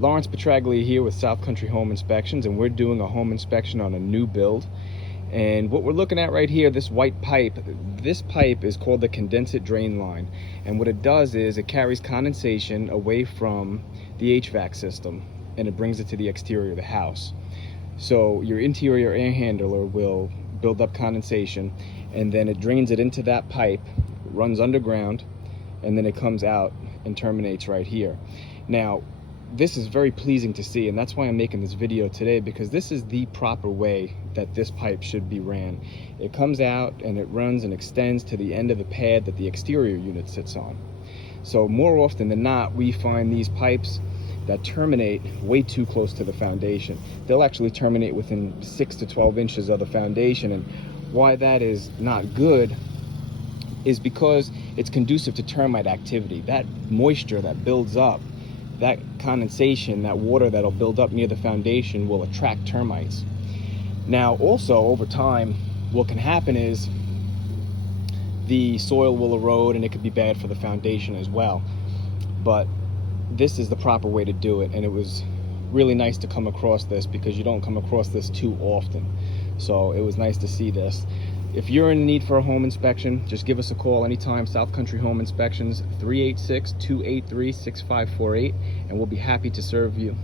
Lawrence Petraglia here with South Country Home Inspections, and we're doing a home inspection on a new build. And what we're looking at right here, this white pipe, this pipe is called the condensate drain line. And what it does is it carries condensation away from the HVAC system and it brings it to the exterior of the house. So your interior air handler will build up condensation and then it drains it into that pipe, runs underground, and then it comes out and terminates right here. Now, this is very pleasing to see, and that's why I'm making this video today, because this is the proper way that this pipe should be ran. It comes out and it runs and extends to the end of the pad that the exterior unit sits on. So more often than not, we find these pipes that terminate way too close to the foundation. They'll actually terminate within 6 to 12 inches of the foundation, and why that is not good is because it's conducive to termite activity. That moisture that builds up, that condensation, that water that'll build up near the foundation will attract termites. Now also over time, what can happen is the soil will erode and it could be bad for the foundation as well. But this is the proper way to do it, and it was really nice to come across this because you don't come across this too often. So it was nice to see this. If you're in need for a home inspection, just give us a call anytime. South Country Home Inspections, 386-283-6548, and we'll be happy to serve you.